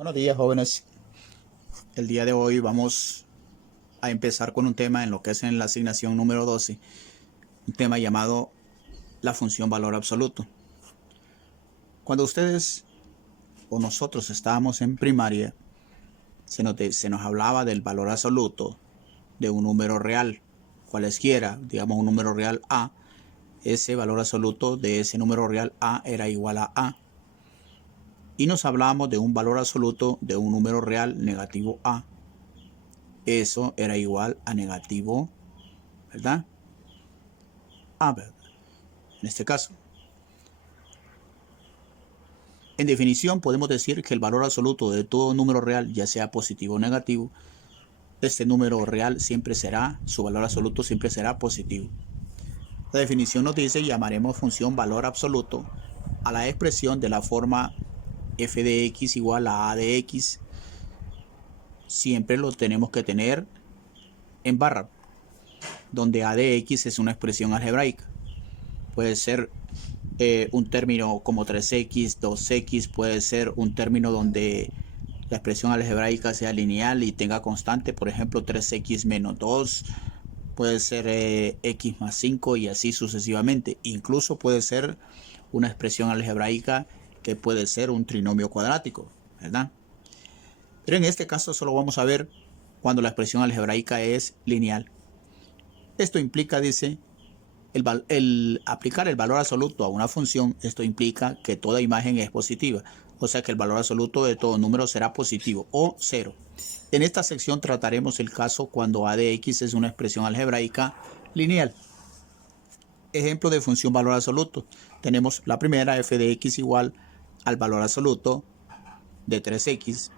Buenos días, jóvenes. El día de hoy vamos a empezar con un tema en lo que es en la asignación número 12, un tema llamado la función valor absoluto. Cuando ustedes o nosotros estábamos en primaria, se nos hablaba del valor absoluto de un número real, cualesquiera, digamos un número real A. Ese valor absoluto de ese número real A era igual a A. Y nos hablábamos de un valor absoluto de un número real negativo A. Eso era igual a negativo, ¿verdad? A, ¿verdad? En este caso. En definición, podemos decir que el valor absoluto de todo número real, ya sea positivo o negativo, este número real siempre será, su valor absoluto siempre será positivo. La definición nos dice, llamaremos función valor absoluto a la expresión de la forma f de x igual a de x. Siempre lo tenemos que tener en barra, donde a de x es una expresión algebraica. Puede ser un término como 3x, 2x, puede ser un término donde la expresión algebraica sea lineal y tenga constante, por ejemplo 3x menos 2, puede ser x más 5 y así sucesivamente. Incluso puede ser una expresión algebraica que puede ser un trinomio cuadrático, ¿verdad? Pero en este caso solo vamos a ver cuando la expresión algebraica es lineal. Esto implica, dice, el aplicar el valor absoluto a una función, esto implica que toda imagen es positiva, o sea que el valor absoluto de todo número será positivo o cero. En esta sección trataremos el caso cuando a de x es una expresión algebraica lineal. Ejemplo de función valor absoluto. Tenemos la primera, f de x igual al valor absoluto de 3x,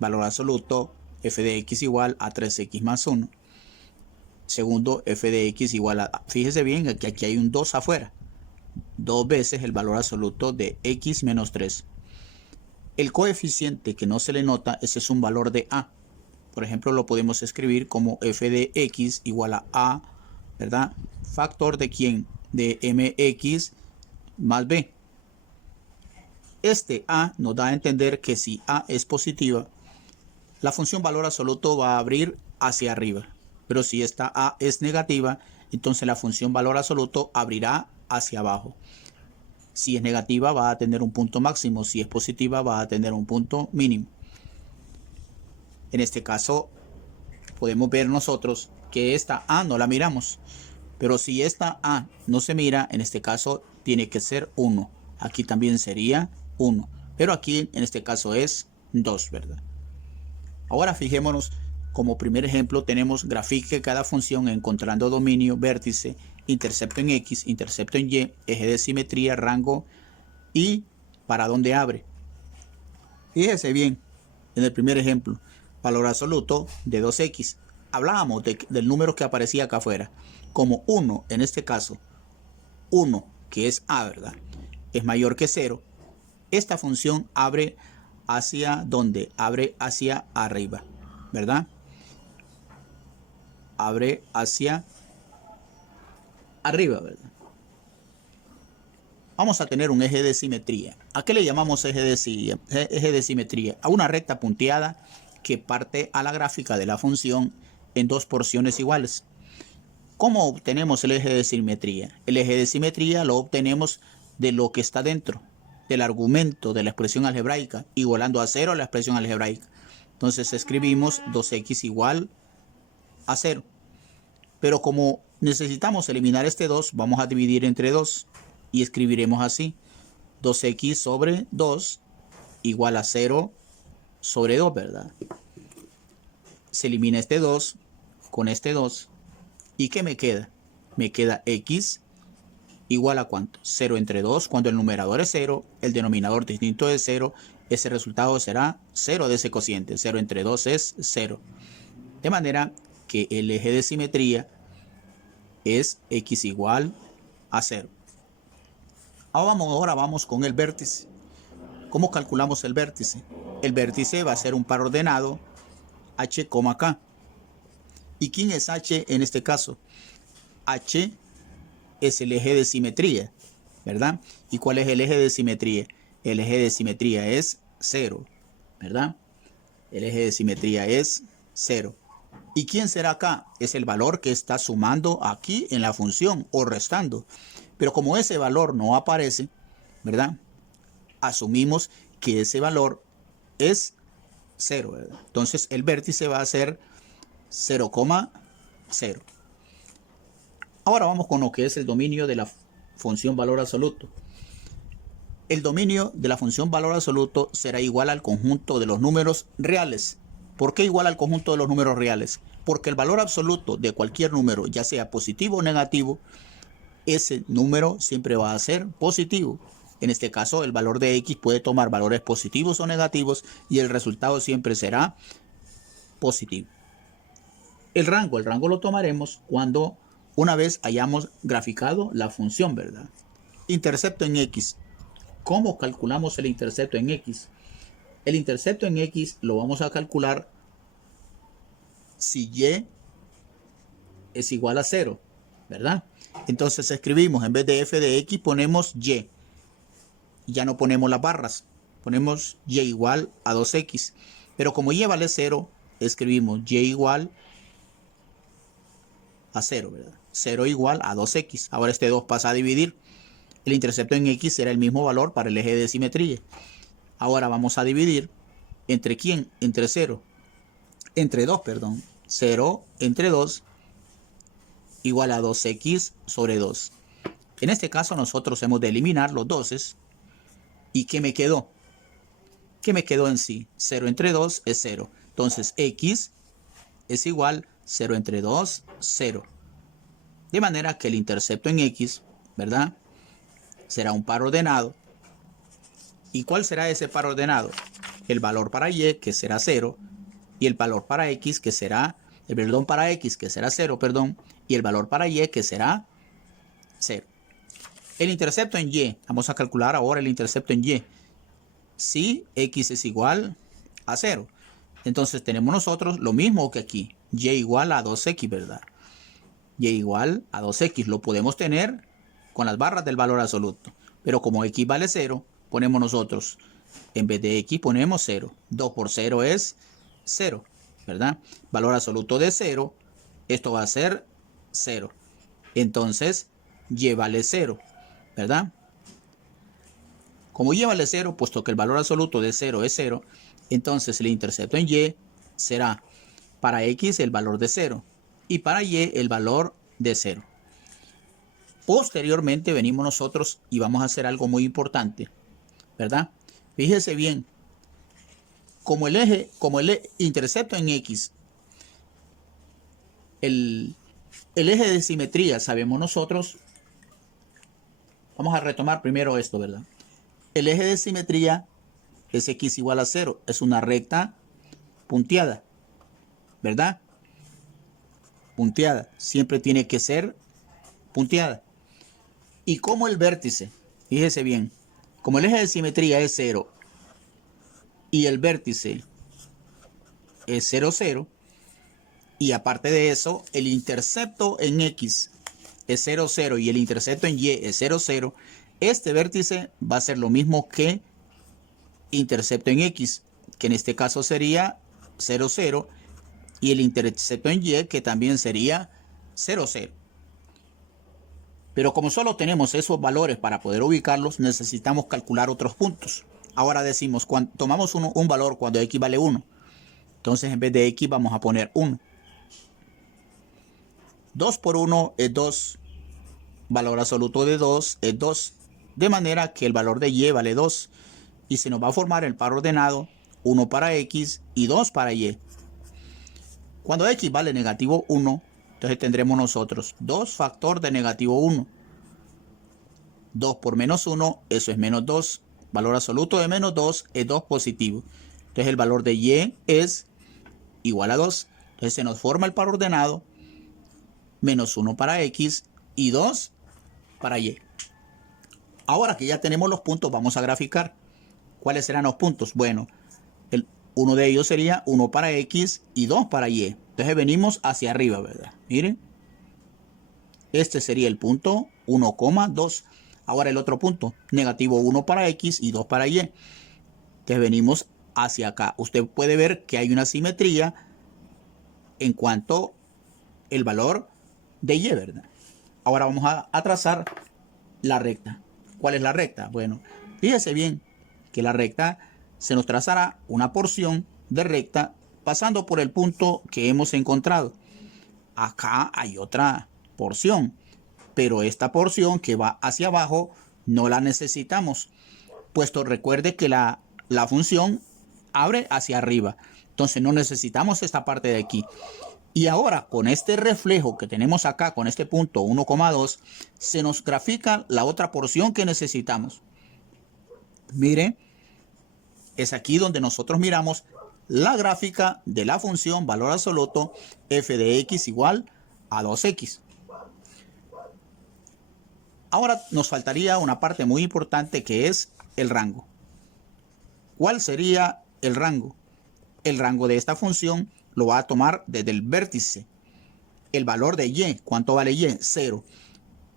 valor absoluto f de x igual a 3x más 1. Segundo, f de x igual a, fíjese bien que aquí hay un 2 afuera, 2 veces el valor absoluto de x menos 3. El coeficiente que no se le nota, ese es un valor de a. Por ejemplo, lo podemos escribir como f de x igual a, ¿verdad? Factor de quién? De mx más b. Este a nos da a entender que si a es positiva, la función valor absoluto va a abrir hacia arriba. Pero si esta a es negativa, entonces la función valor absoluto abrirá hacia abajo. Si es negativa va a tener un punto máximo, si es positiva va a tener un punto mínimo. En este caso podemos ver nosotros que esta a no la miramos, pero si esta a no se mira, en este caso tiene que ser 1. Aquí también sería 1, pero aquí en este caso es 2, ¿verdad? Ahora fijémonos, como primer ejemplo tenemos grafique cada función encontrando dominio, vértice, intercepto en x, intercepto en y, eje de simetría, rango y para dónde abre. Fíjese bien, en el primer ejemplo, valor absoluto de 2x. Hablábamos del número que aparecía acá afuera. Como 1, en este caso, 1, que es a, ¿verdad? Es mayor que 0. Esta función abre hacia ¿dónde? Abre hacia arriba, ¿verdad? Abre hacia arriba, ¿verdad? Vamos a tener un eje de simetría. ¿A qué le llamamos eje de simetría? A una recta punteada que parte a la gráfica de la función en dos porciones iguales. ¿Cómo obtenemos el eje de simetría? El eje de simetría lo obtenemos de lo que está dentro, del argumento de la expresión algebraica, igualando a 0 la expresión algebraica. Entonces escribimos 2x igual a 0. Pero como necesitamos eliminar este 2, vamos a dividir entre 2 y escribiremos así: 2x sobre 2 igual a 0 sobre 2, ¿verdad? Se elimina este 2 con este 2. ¿Y qué me queda? Me queda x igual a ¿cuánto? 0 entre 2. Cuando el numerador es 0, el denominador distinto de 0, ese resultado será 0 de ese cociente. 0 entre 2 es 0. De manera que el eje de simetría es x igual a 0. Ahora vamos con el vértice. ¿Cómo calculamos el vértice? El vértice va a ser un par ordenado h, k. ¿Y quién es h en este caso? H es el eje de simetría, ¿verdad? ¿Y cuál es el eje de simetría? El eje de simetría es 0. ¿verdad? El eje de simetría es 0. ¿Y quién será acá? Es el valor que está sumando aquí en la función o restando. Pero como ese valor no aparece, ¿verdad? Asumimos que ese valor es 0, ¿verdad? Entonces el vértice va a ser 0,0. Ahora vamos con lo que es el dominio de la función valor absoluto. El dominio de la función valor absoluto será igual al conjunto de los números reales. ¿Por qué igual al conjunto de los números reales? Porque el valor absoluto de cualquier número, ya sea positivo o negativo, ese número siempre va a ser positivo. En este caso, el valor de x puede tomar valores positivos o negativos y el resultado siempre será positivo. El rango lo tomaremos cuando una vez hayamos graficado la función, ¿verdad? Intercepto en x. ¿Cómo calculamos el intercepto en x? El intercepto en x lo vamos a calcular si y es igual a 0, ¿verdad? Entonces escribimos, en vez de f de x ponemos y. Ya no ponemos las barras, ponemos y igual a 2x. Pero como y vale 0, escribimos y igual a 0, ¿verdad? 0 igual a 2x. Ahora este 2 pasa a dividir. El intercepto en x será el mismo valor para el eje de simetría. Ahora vamos a dividir. ¿Entre quién? Entre 0. Entre 2, perdón. 0 entre 2 igual a 2x sobre 2. En este caso nosotros hemos de eliminar los 2's. ¿Y qué me quedó? ¿Qué me quedó en sí? 0 entre 2 es 0. Entonces x es igual 0 entre 2, 0. De manera que el intercepto en x, ¿verdad? Será un par ordenado. ¿Y cuál será ese par ordenado? El valor para y, que será 0, y el valor para x, que será, para x, que será 0, y el valor para y, que será 0. El intercepto en y, vamos a calcular ahora el intercepto en y. Si x es igual a 0, entonces tenemos nosotros lo mismo que aquí, y igual a 2x, ¿verdad? Y igual a 2x, lo podemos tener con las barras del valor absoluto, pero como x vale 0, ponemos nosotros, en vez de x ponemos 0, 2 por 0 es 0, ¿verdad? Valor absoluto de 0, esto va a ser 0, entonces y vale 0, ¿verdad? Como y vale 0, puesto que el valor absoluto de 0 es 0, entonces el intercepto en y será para x el valor de 0 y para y el valor de 0. Posteriormente venimos nosotros y vamos a hacer algo muy importante, ¿verdad? Fíjese bien, como el intercepto en x, el eje de simetría, sabemos nosotros, vamos a retomar primero esto, ¿verdad? El eje de simetría es x igual a 0, es una recta punteada, ¿verdad? Punteada, siempre tiene que ser punteada. Y como el vértice, fíjese bien, como el eje de simetría es 0 y el vértice es 0, 0, y aparte de eso, el intercepto en x es 0, 0 y el intercepto en y es 0, 0, este vértice va a ser lo mismo que intercepto en x, que en este caso sería 0, 0, y el intercepto en y, que también sería 0, 0. Pero como solo tenemos esos valores para poder ubicarlos, necesitamos calcular otros puntos. Ahora decimos, tomamos un valor cuando x vale 1. Entonces en vez de x vamos a poner 1. 2 por 1 es 2. Valor absoluto de 2 es 2. De manera que el valor de y vale 2. Y se nos va a formar el par ordenado 1 para x y 2 para y. Cuando x vale negativo 1, entonces tendremos nosotros 2 factor de negativo 1. 2 por menos 1, eso es menos 2. Valor absoluto de menos 2 es 2 positivo. Entonces el valor de y es igual a 2. Entonces se nos forma el par ordenado menos 1 para x y 2 para y. Ahora que ya tenemos los puntos, vamos a graficar. ¿Cuáles serán los puntos? Bueno, uno de ellos sería 1 para x y 2 para y. Entonces venimos hacia arriba, ¿verdad? Miren. Este sería el punto 1,2. Ahora el otro punto, negativo 1 para x y 2 para y. Entonces venimos hacia acá. Usted puede ver que hay una simetría en cuanto el valor de y, ¿verdad? Ahora vamos a trazar la recta. ¿Cuál es la recta? Bueno, fíjese bien que la recta se nos trazará una porción de recta pasando por el punto que hemos encontrado. Acá hay otra porción, pero esta porción que va hacia abajo no la necesitamos, puesto recuerde que la función abre hacia arriba. Entonces no necesitamos esta parte de aquí. Y ahora con este reflejo que tenemos acá, con este punto 1,2, se nos grafica la otra porción que necesitamos. Mire, es aquí donde nosotros miramos la gráfica de la función valor absoluto f de x igual a 2x. Ahora nos faltaría una parte muy importante que es el rango. ¿Cuál sería el rango? El rango de esta función lo va a tomar desde el vértice. El valor de y, ¿cuánto vale y? 0.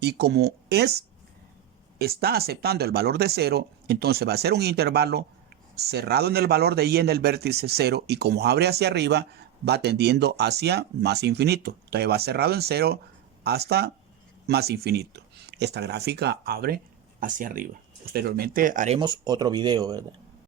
Y como está aceptando el valor de 0, entonces va a ser un intervalo cerrado en el valor de y en el vértice 0, y como abre hacia arriba, va tendiendo hacia más infinito. Entonces va cerrado en 0 hasta más infinito. Esta gráfica abre hacia arriba. Posteriormente haremos otro video, ¿verdad?